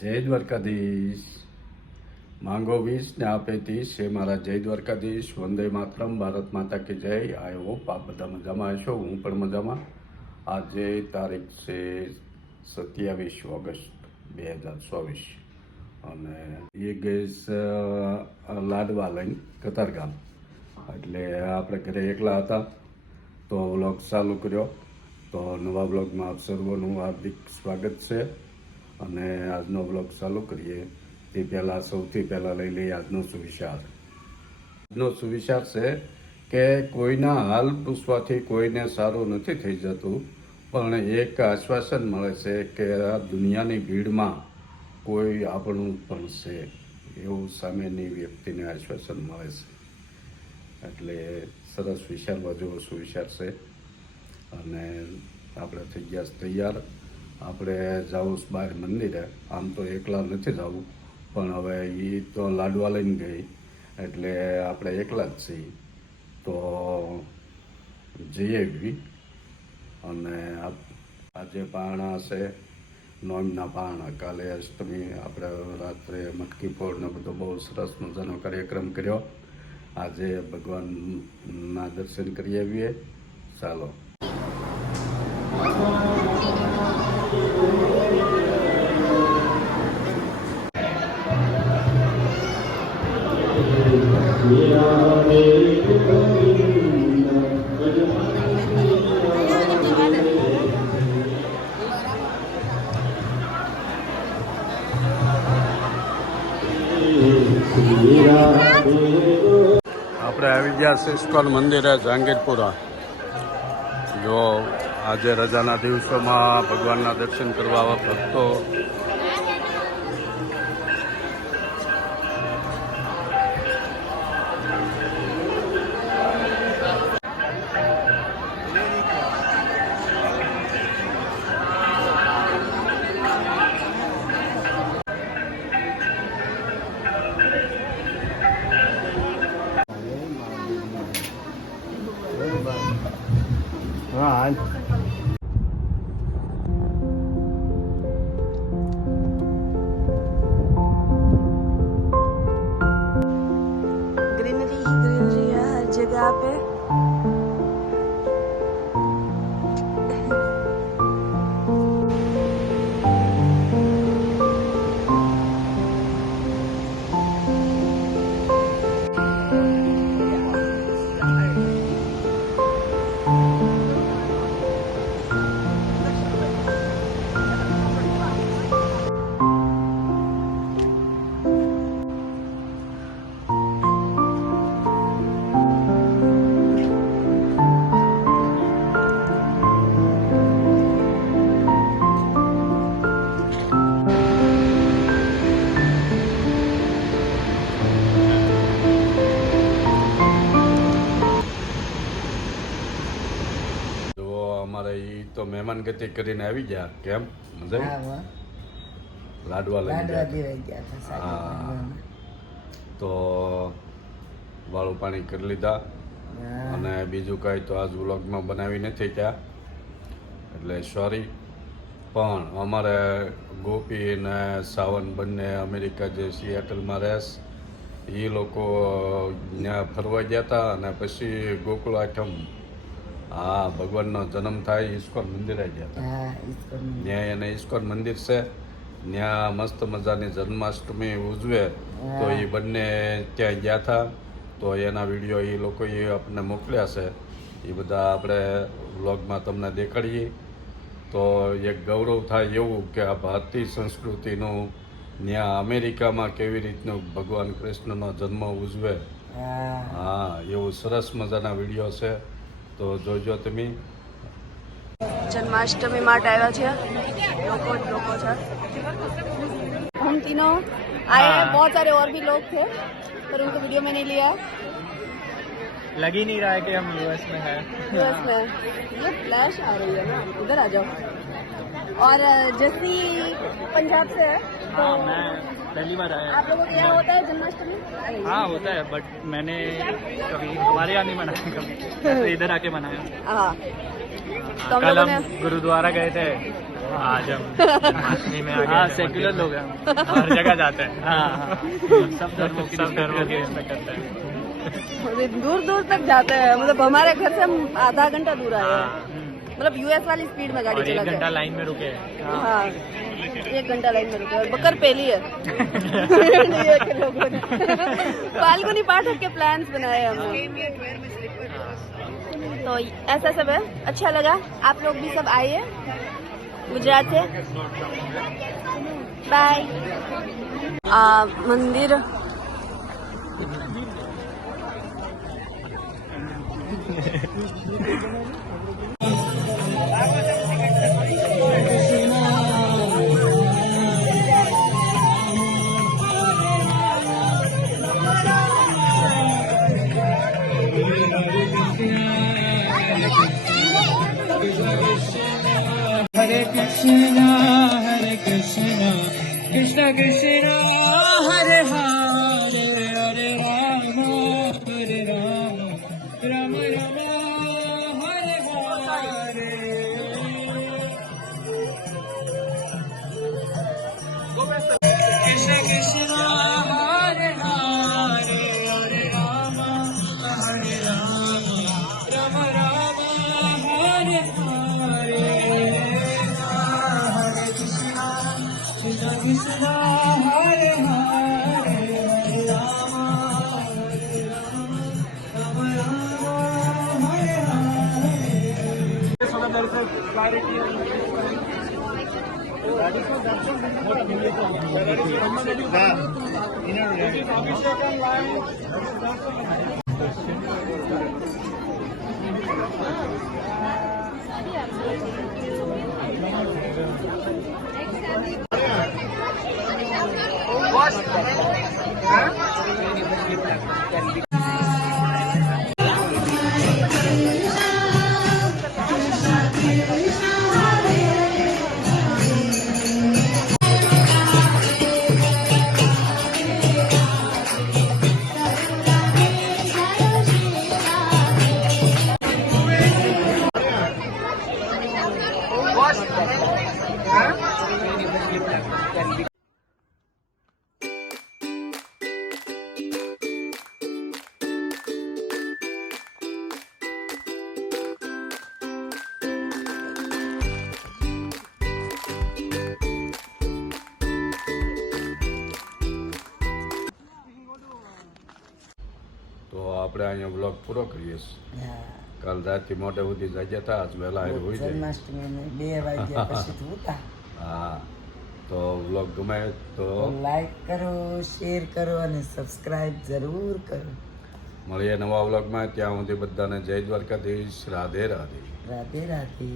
જય દ્વારકાધીશ. માંગો 20 ને આપે 30 એ મારા જય દ્વારકાધીશ. વંદે માતરમ. ભારત માતા કી જય. આઈ હોપ આપ બધા મજામાં હશો. હું પણ મજામાં. આજે તારીખ છે 27 ઓગસ્ટ 2024 અને એ ગઈસ લાડવા લઈને કતારગામ. એટલે આપણે ઘરે એકલા હતા તો વ્લોગ ચાલુ કર્યો. તો નવા વ્લોગમાં આપ સર્વનું હાર્દિક સ્વાગત છે. અને આજનો બ્લોગ ચાલુ કરીએ તે પહેલાં સૌથી પહેલાં લઈ લઈએ આજનો સુવિચાર. આજનો સુવિચાર છે કે કોઈના હાલ પૂછવાથી કોઈને સારું નથી થઈ જતું, પણ એક આશ્વાસન મળે છે કે આ દુનિયાની ભીડમાં કોઈ આપણું પણ છે એવું સામેની વ્યક્તિને આશ્વાસન મળે છે. એટલે સરસ વિચારવા જેવો સુવિચાર છે. અને આપણે થઈ ગયા તૈયાર. આપણે જવું બહાર મંદિરે. આમ તો એકલા નથી જવું, પણ હવે એ તો લાડવા લઈને ગઈ એટલે આપણે એકલા જ છીએ તો જઈએ બી. અને આજે પારણા છે, નોમના પારણા. કાલે અષ્ટમી. આપણે રાત્રે મટકી ફોડ ને બધો બહુ સરસ મજાનો કાર્યક્રમ કર્યો. આજે ભગવાનના દર્શન કરી આવીએ. ચાલો. આપણે આવી ગયા છે ઇસ્કોન મંદિરે જહાંગીરપુરા. જો આજે રજાના દિવસોમાં ભગવાનના દર્શન કરવા આવા ભક્તો ग्रीनरी ही ग्रीनरी है हर जगह पे। અમારે એ તો મહેમાન ગતિ કરીને આવી ગયા. કેમ મજા? લાડવા લઈ ગયા. હા, તો વાળું પાણી કરી લીધા. અને બીજું કાંઈ તો આજ વ્લોગમાં બનાવી નથી ત્યાં, એટલે સોરી. પણ અમારે ગોપી ને સાવન બંને અમેરિકા જે સિએટલમાં રહેશ એ લોકો ત્યાં ફરવા ગયા હતા. અને પછી ગોકુળ આઠમ, હા, ભગવાનનો જન્મ થાય ઇસ્કોન મંદિરે ગયા હતા. ત્યાં એને ઇસ્કોન મંદિર છે, ત્યાં મસ્ત મજાની જન્માષ્ટમી ઉજવે. તો એ બંને ત્યાં ગયા હતા. તો એના વિડીયો એ લોકોએ આપણને મોકલ્યા છે. એ બધા આપણે વ્લોગમાં તમને દેખાડીએ તો એક ગૌરવ થાય એવું કે આ ભારતીય સંસ્કૃતિનું ત્યાં અમેરિકામાં કેવી રીતનું ભગવાન કૃષ્ણનો જન્મ ઉજવે. હા, એવું સરસ મજાના વિડીયો છે, તો જોજો તમે. जन्माष्टमी માટે આવ્યા છે લોકો છે। हम तीनों आए हैं, बहुत सारे और भी लोग थे पर उनको वीडियो में नहीं लिया। लग ही नहीं रहा है कि हम यूएस में हैं। यूएस में ये फ्लैश आ रही है ना, इधर आ जाओ। और जैसी पंजाब से है तो हाँ, मैं पहली बार आया। आप लोगों के यहाँ होता है जन्माष्टमी? हाँ होता है, बट मैंने कभी हमारे यहाँ नहीं मनाया, कभी तो इधर आके मनाया। हाँ, तो हम कल लोगों हम ने गुरुद्वारा गए थे, आज हम जन्माष्टमी में हाँ सेक्युलर लोग हैं, हर जगह जाते हैं। हाँ सब धर्मों की रिस्पेक्ट करते हैं। दूर दूर तक जाते हैं, मतलब हमारे घर से हम आधा घंटा दूर आए हैं, मतलब यूएस वाली स्पीड में गाड़ी और चला 1 घंटा लाइन में रुके। हाँ 1 घंटा लाइन में रुके और बकर पहली है। ये के लोगों ने फाल्गुनी पाठक के प्लान्स बनाए हमने, तो ऐसा सब है। अच्छा लगा, आप लोग भी सब आइए गुजरात से। बाय। मंदिर Hare Krishna, Krishna Krishna, Hare Hare, Hare Rama, Hare Rama, Rama Rama, Hare Hare. Krishna Krishna, Hare Hare, Hare Rama, Hare Rama, Rama Rama, Hare Hare. Krishna Krishna, Hare Hare, Hare Rama, Hare Rama, Rama Rama, Hare તો આપણે અહીંયા blog પૂરો કરીએ છીએ. કાલ રાતથી મોડે સુધી જાગ્યા હતા, આજ વહેલા હારે હોઈ જાય. જન્માષ્ટમી 2 વાગ્યા પછી ઉતા. હા, તો બ્લોગ ગમે તો લાઈક કરો, શેર કરો અને સબસ્ક્રાઇબ જરૂર કરો. મળીએ નવા બ્લોગમાં. ત્યાં સુધી બધાને જય દ્વારકાધીશ. રાધે રાધે. રાધે રાધે.